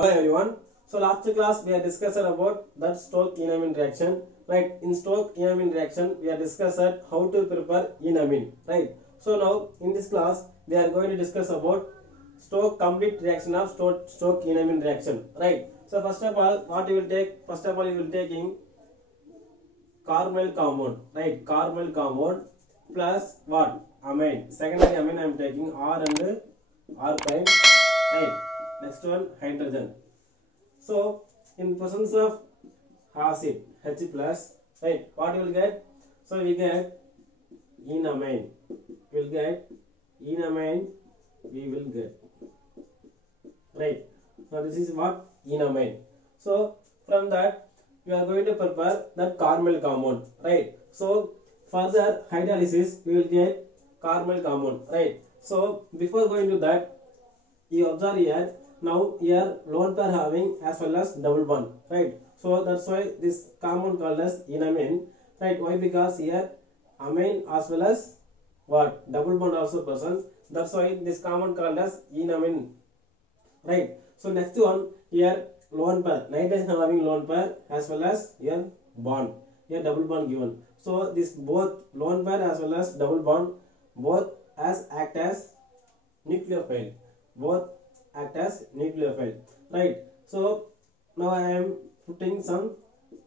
Hello everyone. So last class we have discussed about that Stokes-Enamine reaction. Right. In Stokes-Enamine reaction we have discussed how to prepare enamine. Right. So now in this class we are going to discuss about Stokes complete reaction of Stokes-Enamine reaction. Right. So first of all, what you will take? First of all, you will taking carbonyl compound. Right. Carbonyl compound plus what? Amine. Secondary amine I am taking R and R prime. Right. Next one hydrogen. So in presence of acid H plus, right, what you will get? So we get enamine. We will get enamine. We will get, right. Now this is what? Enamine. So from that we are going to prepare that carbonyl compound, right. So further hydrolysis we will get carbonyl compound, right. So before going to that, you observe here, now here lone pair having as well as double bond, right. So that's why this compound called as enamine, right. Why? Because here amine as well as what? Double bond also present. That's why this compound called as enamine, right. So next one, here lone pair, nitrogen having lone pair as well as here bond, here double bond given. So this both lone pair as well as double bond both as act as nucleophile, both act as nucleophile, right. So now I am putting some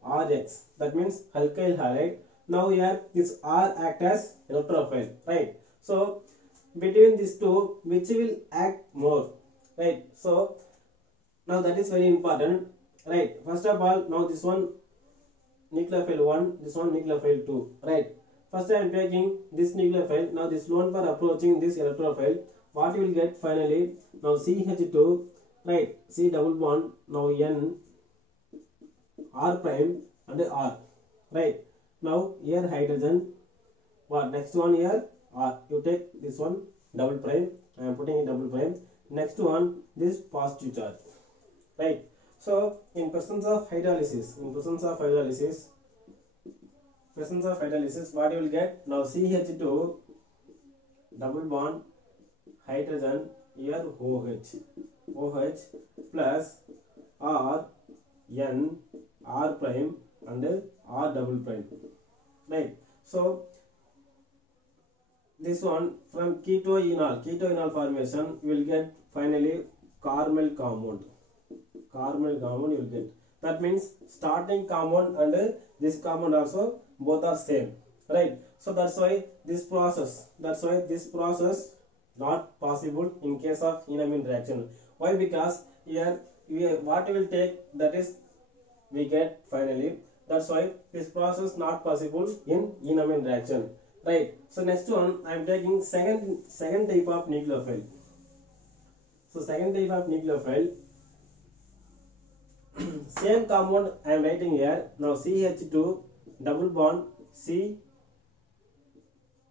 Rx, that means alkyl halide. Now here this R act as electrophile, right. So between these two, which will act more, right. So now that is very important, right. First of all, now this one nucleophile 1, this one nucleophile 2, right. First I am taking this nucleophile. Now this lone pair approaching this electrophile. What you will get finally? Now CH2, right, C double bond, now N, R prime and R, right. Now here hydrogen, what? Next one here R, you take this one double prime, I am putting it double prime. Next one, this positive charge, right. So in presence of hydrolysis, what you will get? Now CH2 double bond hydrogen, here OH plus R, N, R prime and R double prime, right. So this one from ketoenol formation you will get finally carbonyl compound you will get. That means starting compound and this compound also both are same, right. So that's why this process not possible in case of enamine reaction. Why? Because here what we will take, that is we get finally. That's why this process not possible in enamine reaction, right. So next one I am taking second type of nucleophile. So second type of nucleophile, same compound I am writing here. Now CH2 double bond C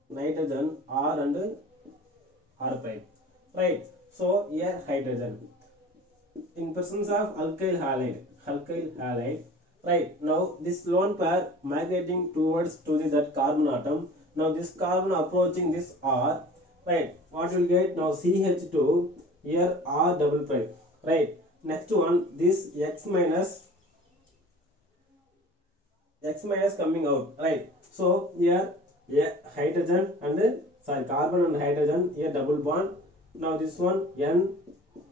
nitrogen R and R prime, right. So here hydrogen in presence of alkyl halide, right. Now this lone pair migrating towards to that carbon atom. Now this carbon approaching this R, right. What will get? Now CH2 here R double prime, right. Next one, this X minus coming out, right. So here hydrogen and carbon and hydrogen, here double bond. Now this one N,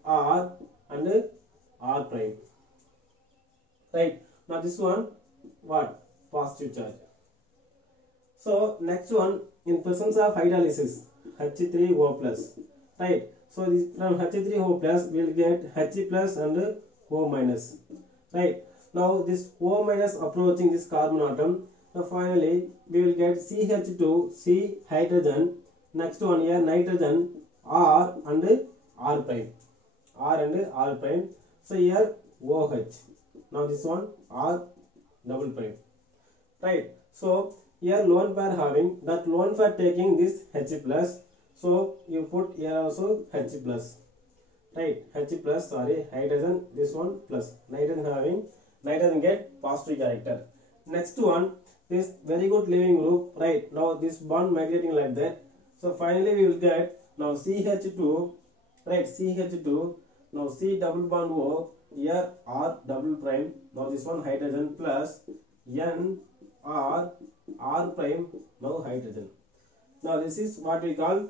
R and R prime, right. Now this one what? Positive charge. So next one, in presence of hydrolysis H3O plus, right. So this from H3O plus we will get H plus and O minus, right. Now this O minus approaching this carbon atom. Now finally we will get CH2 C hydrogen. Next one here nitrogen R and R prime, So here OH. Now this one R double prime, right. So here lone pair having, that lone pair taking this H plus. So you put here also H plus, right. Hydrogen, this one plus nitrogen get positive character. Next one, this very good leaving group, right. Now this bond migrating like that. So finally we will get now CH2, right. CH2 Now C double bond O here R double prime. Now this one hydrogen plus N R R prime. Now hydrogen. Now this is what we call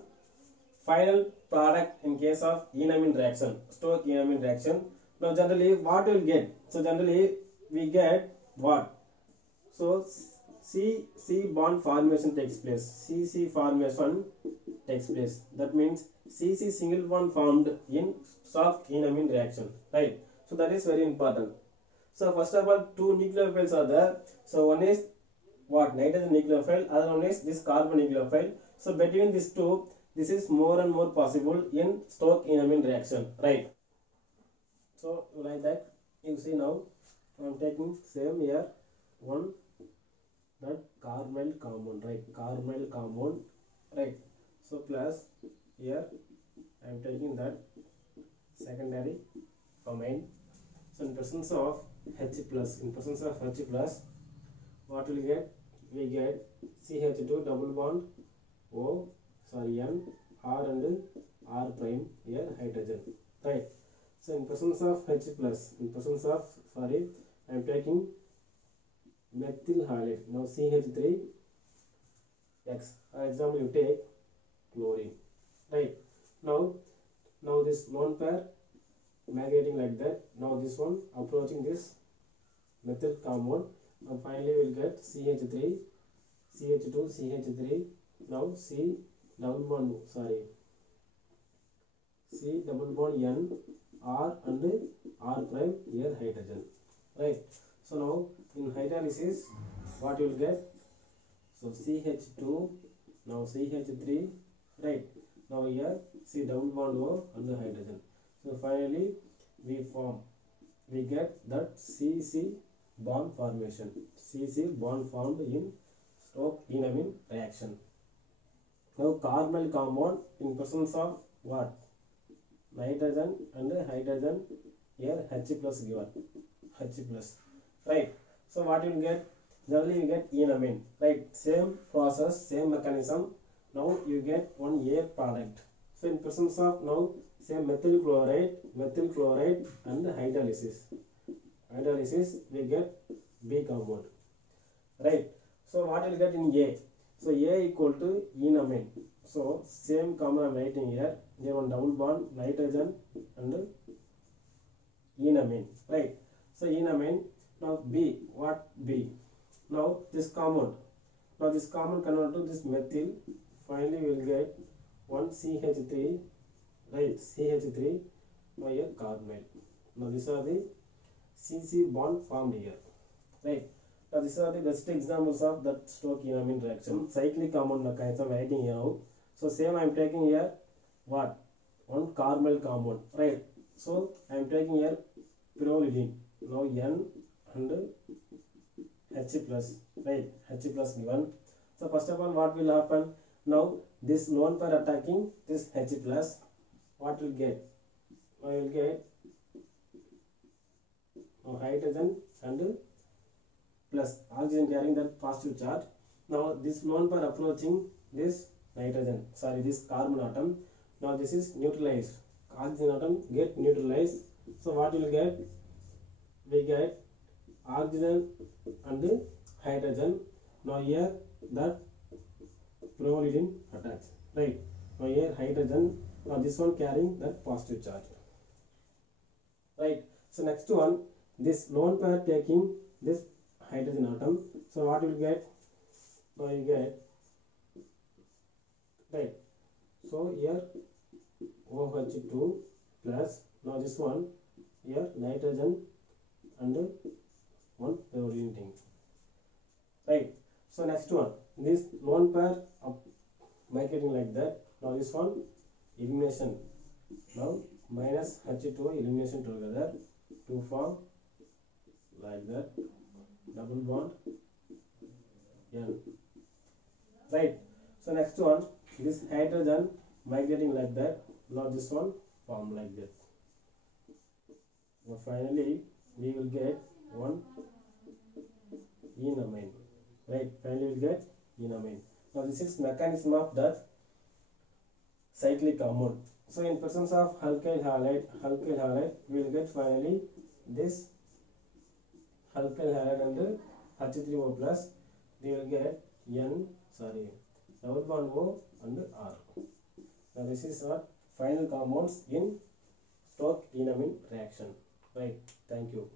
final product in case of enamine reaction, Stokes enamine reaction. Now generally what we will get? So generally we get what? So C bond formation takes place. CC formation takes place. That means CC single bond formed in Stokes enamine reaction, right? So that is very important. So first of all, two nucleophiles are there. So one is what? Nitrogen nucleophile, other one is this carbon nucleophile. So between these two, this is more and more possible in Stokes enamine reaction, right? So like that, you see now I am taking same here one that carbonyl compound, right? Carbonyl compound, right? So plus here I am taking that secondary amine. So in presence of H plus, what will we get? We get CH2 double bond O, sorry, N, R and R prime, here hydrogen, right? So in presence of H plus, I am taking methyl halide. Now CH3 X. For example, you take chlorine, right? Now this lone pair migrating like that. Now this one approaching this methyl compound. Now finally we will get CH3, CH2, CH3. Now C double bond N, R and R prime, here hydrogen, right? So now in hydrolysis what you will get? So CH2, now CH3, right? Now here C double bond O and hydrogen. So finally we get that CC bond formation. CC bond formed in Stokes enamine reaction. Now carbonyl compound in presence of what? Nitrogen and hydrogen, here H plus given, H plus, right? So what you will get? Generally you get enamine, right? Same process, same mechanism. Now you get one A product. So in presence of now same methyl chloride and hydrolysis we get B compound, right? So what you will get in A? So A equal to enamine. So same compound I am writing here. There one double bond nitrogen and enamine, right? So enamine. Now B, what B? Now this compound convert to this methyl. Finally we will get one CH3, right? CH3. Now here carbonyl. Now these are the CC bond formed here, right? Now these are the best examples of that Stokes enamine reaction. Cyclic compound mechanism writing here now. So same I am taking here what? One carbonyl compound, right? So I am taking here pyrrolidine. Now N and H plus, right? H plus given. So first of all what will happen? Now this lone pair attacking this H plus, what will get? I will get hydrogen and plus oxygen carrying that positive charge. Now this lone pair approaching this nitrogen, sorry, this carbon atom. Now this is neutralized. Oxygen atom get neutralized. So what will get? We get oxygen and hydrogen. Now here that pyrrolidine attacks, right? Now here hydrogen. Now this one carrying that positive charge, right? So next one, this lone pair taking this hydrogen atom. So what will get? Now you get, right? So here OH2 plus, now this one here nitrogen and one pyrrolidine thing, right? So next one, this lone pair of migrating like that. Now this one elimination. Now minus H2 elimination together to form like that double bond N, right? So next one, this hydrogen migrating like that. Now this one form like that. Now finally we will get one enamine, right? Finally we will get enamine. Now this is mechanism of that cyclic compound. So in presence of alkyl halide we will get finally this alkyl halide and H3O plus, we will get double bond O and R. Now this is our final compounds in Stokes-Enamine reaction. Right. Thank you.